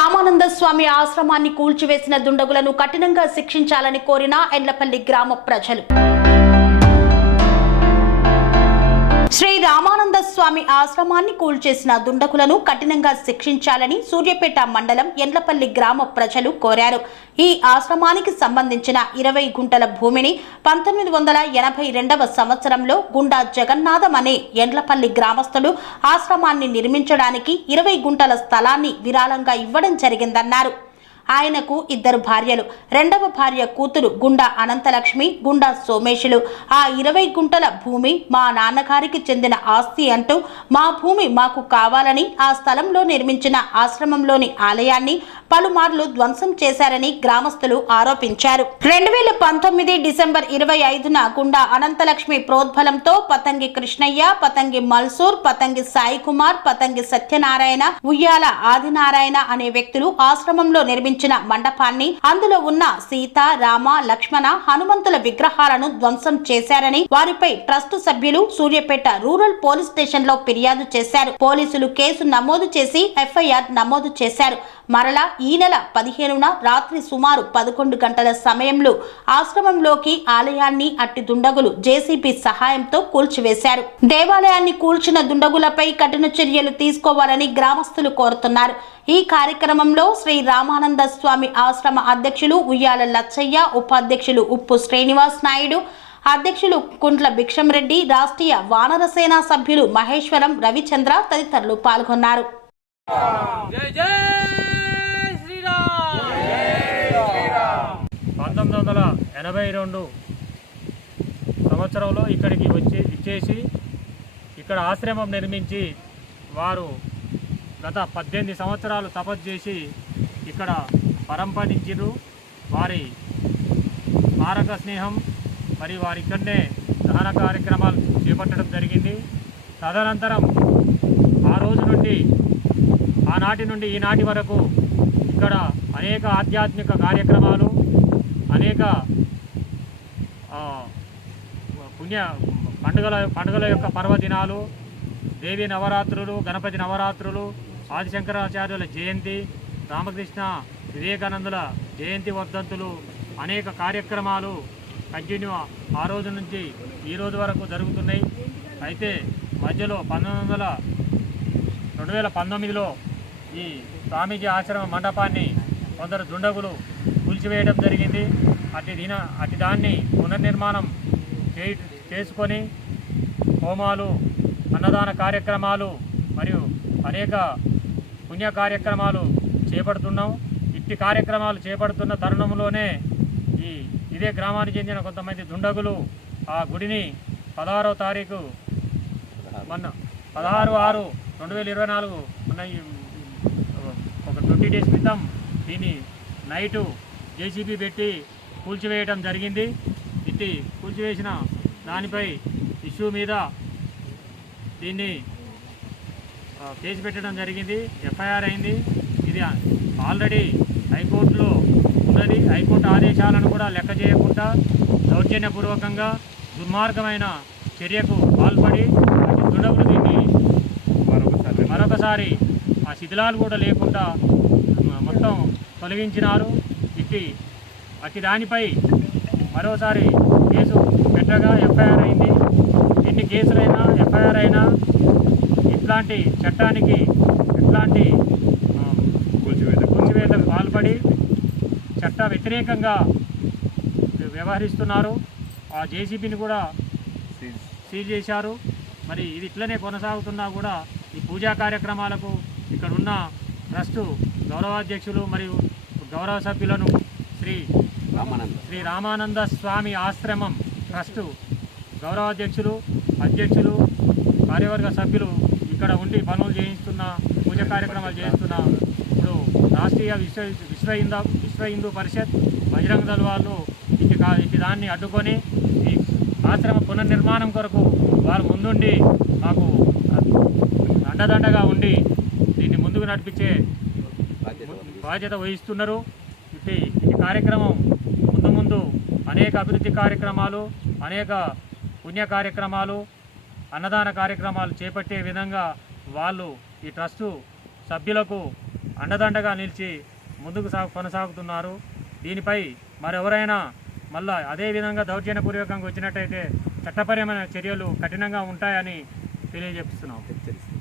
రామానంద స్వామి ఆశ్రమాన్ని కూల్చివేసిన దుండగులను కఠినంగా శిక్షించాలని కోరిన ఎండ్లపల్లి గ్రామ ప్రజలు. శ్రీ రామానంద స్వామి ఆశ్రమాన్ని కూల్చేసిన దుండకులను కఠినంగా శిక్షించాలని సూర్యపేట మండలం ఎండ్లపల్లి గ్రామ ప్రజలు కోరారు. ఈ ఆశ్రమానికి సంబంధించిన ఇరవై గుంటల భూమిని పంతొమ్మిది వందల ఎనభై రెండవ సంవత్సరంలో గుండా జగన్నాథం అనే ఎండ్లపల్లి గ్రామస్తులు ఆశ్రమాన్ని నిర్మించడానికి ఇరవై గుంటల స్థలాన్ని విరాళంగా ఇవ్వడం జరిగిందన్నారు. ఆయనకు ఇద్దరు భార్యలు. రెండవ భార్య కూతురు గుండా అనంతలక్ష్మి గుండా సోమేశులు. ఆ ఇరవై గుంటల భూమి మా నాన్నగారికి చెందిన ఆస్తి అంటూ మా భూమి మాకు కావాలని ఆ స్థలంలో నిర్మించిన ఆశ్రమంలోని ఆలయాన్ని పలుమార్లు ధ్వంసం చేశారని గ్రామస్తులు ఆరోపించారు. రెండు వేల పంతొమ్మిది డిసెంబర్ ఇరవై ఐదున గుండా అనంతలక్ష్మి ప్రోద్బలంతో పతంగి కృష్ణయ్య పతంగి మల్సూర్ పతంగి సాయి కుమార్ పతంగి సత్యనారాయణ ఉయ్యాల ఆదినారాయణ అనే వ్యక్తులు ఆశ్రమంలో నిర్మించారు నిర్మించిన మండపాన్ని అందులో ఉన్న సీత రామ లక్ష్మణ హనుమంతుల విగ్రహాలను ధ్వంసం చేశారని వారిపై ట్రస్ట్ సభ్యులు సూర్యపేట రూరల్ పోలీస్ స్టేషన్లో ఫిర్యాదు చేశారు. పోలీసులు కేసు నమోదు చేసి ఎఫ్ఐఆర్ నమోదు చేశారు. మరలా ఈ నెల పదిహేనున రాత్రి సుమారు పదకొండు గంటల సమయంలో ఆశ్రమంలోకి ఆలయాన్ని అట్టి దుండగులు జేసీబీ సహాయంతో కూల్చివేశారు. దేవాలయాన్ని కూల్చిన దుండగులపై కఠిన చర్యలు తీసుకోవాలని గ్రామస్తులు కోరుతున్నారు. ఈ కార్యక్రమంలో శ్రీ రామానంద స్వామి ఆశ్రమ అధ్యక్షులు ఉయ్యాల లచ్చయ్య ఉపాధ్యక్షులు ఉప్పు శ్రీనివాస్ నాయుడు అధ్యక్షులు కుంట్ల భిక్షంరెడ్డి రాష్ట్రీయ వానరసేన సభ్యులు మహేశ్వరం రవిచంద్ర తదితరులు పాల్గొన్నారు. జై జై శ్రీరామ్! పంతొమ్మిది వందల ఎనభై రెండు సంవత్సరంలో ఇక్కడికి వచ్చి ఇచ్చేసి ఇక్కడ ఆశ్రమం నిర్మించి వారు గత పద్దెనిమిది సంవత్సరాలు తపస్సు చేసి ఇక్కడ పరంపరించారు వారి మారక స్నేహం మరి వారి ఇక్కడనే దహన కార్యక్రమాలు చేపట్టడం జరిగింది. తదనంతరం ఆ రోజు నుండి ఆనాటి నుండి ఈనాటి వరకు ఇక్కడ అనేక ఆధ్యాత్మిక కార్యక్రమాలు అనేక పుణ్య పండుగల పండుగల యొక్క పర్వదినాలు దేవి నవరాత్రులు గణపతి నవరాత్రులు ఆదిశంకరాచార్యుల జయంతి రామకృష్ణ వివేకానందుల జయంతి వర్ధంతులు అనేక కార్యక్రమాలు కంటిన్యూ ఆ రోజు నుంచి ఈ రోజు వరకు జరుగుతున్నాయి. అయితే మధ్యలో పంతొమ్మిది వందల రెండు వేల పంతొమ్మిదిలో ఈ స్వామీజీ ఆశ్రమ మండపాన్ని కొందరు దుండగులు కూల్చివేయడం జరిగింది. అటు దిన అటు దాన్ని పునర్నిర్మాణం చేయ చేసుకొని హోమాలు అన్నదాన కార్యక్రమాలు మరియు అనేక పుణ్య కార్యక్రమాలు చేపడుతున్నాం. ఇట్టి కార్యక్రమాలు చేపడుతున్న తరుణంలోనే ఈ ఇదే గ్రామానికి చెందిన కొంతమంది దుండగులు ఆ గుడిని పదహారవ తారీఖు మొన్న పదహారు ఆరు రెండు వేల ఇరవై నాలుగు మొన్న ఒక ట్వంటీ డేస్ క్రితం దీన్ని నైటు జేసీబీ పెట్టి కూల్చివేయడం జరిగింది. ఇట్టి కూల్చివేసిన దానిపై ఇష్యూ మీద దీన్ని కేసు పెట్టడం జరిగింది ఎఫ్ఐఆర్ అయింది. ఇది ఆల్రెడీ హైకోర్టులో ఉన్నది. హైకోర్టు ఆదేశాలను కూడా లెక్క చేయకుండా దౌర్జన్యపూర్వకంగా దుర్మార్గమైన చర్యకు పాల్పడి దుండగులు దీన్ని మరొకసారి. ఆ శిథిలాలు కూడా లేకుండా మొత్తం తొలగించినారు. ఇట్టి అట్టి దానిపై మరోసారి కేసు పెట్టగా ఎఫ్ఐఆర్ అయింది. ఎన్ని కేసులైనా ఎఫ్ఐఆర్ అయినా ఇట్లాంటి చట్టానికి ఇట్లాంటి కూల్చివేతకు పాల్పడి చట్ట వ్యతిరేకంగా వ్యవహరిస్తున్నారు. ఆ జేసీబీని కూడా సీజ్ చేశారు. మరి ఇది ఇట్లనే కొనసాగుతున్నా కూడా ఈ పూజా కార్యక్రమాలకు ఇక్కడ ఉన్న ట్రస్టు గౌరవాధ్యక్షులు మరియు గౌరవ సభ్యులను శ్రీ శ్రీ రామానంద స్వామి ఆశ్రమం ట్రస్టు గౌరవాధ్యక్షులు అధ్యక్షులు కార్యవర్గ సభ్యులు ఇక్కడ ఉండి పనులు చేయిస్తున్న పూజ కార్యక్రమాలు చేయిస్తున్న. ఇప్పుడు రాష్ట్రీయ విశ్వ విశ్వ హిందూ విశ్వ హిందూ పరిషత్ బజరంగ దళ వాళ్ళు ఇది కా దాన్ని అడ్డుకొని ఈ ఆశ్రమ పునర్నిర్మాణం కొరకు వారు ముందుండి మాకు అండదండగా ఉండి దీన్ని ముందుకు నడిపించే బాధ్యత వహిస్తున్నారు. ఇది ఈ కార్యక్రమం ముందు ముందు అనేక అభివృద్ధి కార్యక్రమాలు అనేక పుణ్య కార్యక్రమాలు అన్నదాన కార్యక్రమాలు చేపట్టే విధంగా వాళ్ళు ఈ ట్రస్టు సభ్యులకు అండదండగా నిలిచి ముందుకు సాగు కొనసాగుతున్నారు. దీనిపై మరెవరైనా మళ్ళా అదే విధంగా దౌర్జన్యపూర్వకంగా వచ్చినట్టయితే చట్టపరమైన చర్యలు కఠినంగా ఉంటాయని తెలియజేస్తున్నాం.